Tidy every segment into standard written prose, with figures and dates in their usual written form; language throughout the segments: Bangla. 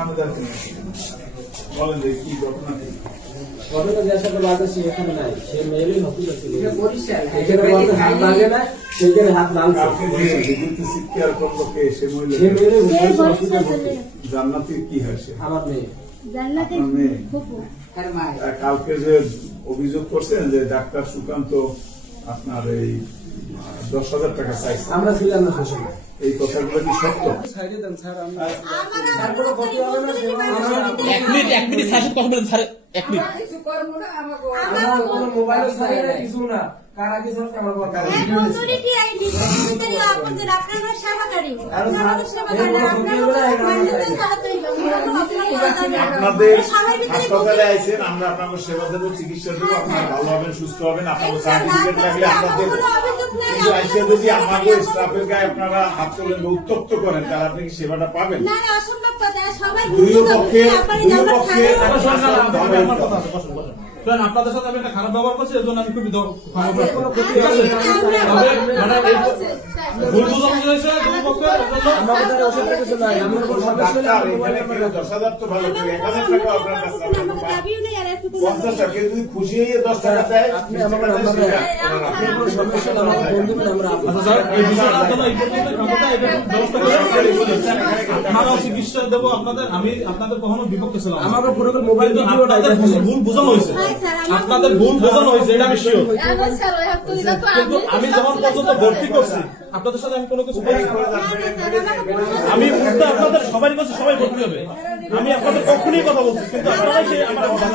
সামনে দাঁড়িয়ে বলেন যে কি ঘটনা কি ঘটনা যে সাথে বাজাচ্ছি এখানে নাই, সে মেয়েরই হসপিটাল ছিল, এখানে বলতে হাত লাগে না, সেখানে হাত লাগছে। বিদ্যুৎ চিৎকার করলো কে? সে মহিলা সে মেয়েরই হসপিটাল ভর্তি। জান্নাতির কি হয়? সে আমার মেয়ে। জান্নাতের মেয়ে। ফুপু। কালকে যে অভিযোগ করছেন যে ডাক্তার সুকান্ত আপনার এই 10,000 টাকা চাইছে, আমরা ছিলাম না সে সময়। এই কথাগুলো কি সত্য? সাইডে দেন স্যার, আমি এক মিনিট স্যার কথা বলেন স্যার, এক মিনিট। আমার কোনো মোবাইল ছাড়ে না, কিছু না, কারা কিছু আমার কথা আপনাদের হাসপাতালে আইছেন, আমরা আপনাকে সেবা দেবো, চিকিৎসা দেবো, আপনারা ভালো হবেন, সুস্থ হবেন। আপনাদের সার্টিফিকেট লাগলে আপনাদের কিন্তু আইসে যদি আমাদের স্টাফের গায়ে আপনারা হাত তোলেন বা উত্তপ্ত করেন, তাহলে আপনি কি সেবাটা পাবেন? দুই পক্ষে আপনাদের সাথে আমি একটা খারাপ ব্যবহার করছি, এর জন্য আমি খুবই ভুল বোঝাবুঝি হয়েছে দুই পক্ষের। ডাক্তার এখানে কেউ 10,000 তো ভালো করে 1,000 টাকা আপনার কাছে 50 টাকা যদি খুশি হয়ে 10 টাকা দেয়, আপনি আমার চিকিৎসা দেবো আপনাদের। আমি আপনাদের কখনো বিপক্ষে ছিলাম, আমাকে পুরো মোবাইল ভুল বোঝানো হয়েছে, আপনাদের ভুল বোঝানো হয়েছে, এটা আমি শিওর। কিন্তু আমি যখন পর্যন্ত ভর্তি করছি আপনাদের সাথে আমি কোনো কিছু বলি, আমি উল্টা আপনাদের সবাই কাছে সবাই ভর্তি হবে, আমি আপনাদের কখনই কথা বলছি, কিন্তু আপনারা সেই আমার কথা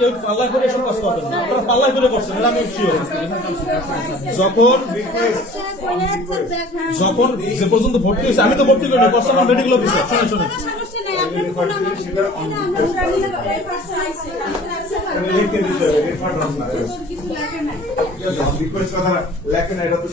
কেউ পাল্লা করে এসব কাজ করবেন না, আপনারা পাল্লা করে করছেন, এটা আমি শিওর। যখন যে পর্যন্ত ভর্তি হয়েছে, আমি তো ভর্তি করিনি, পার্সোনাল মেডিকেল অফিসার। শোনেন শোনেন, লেখেন এটা তো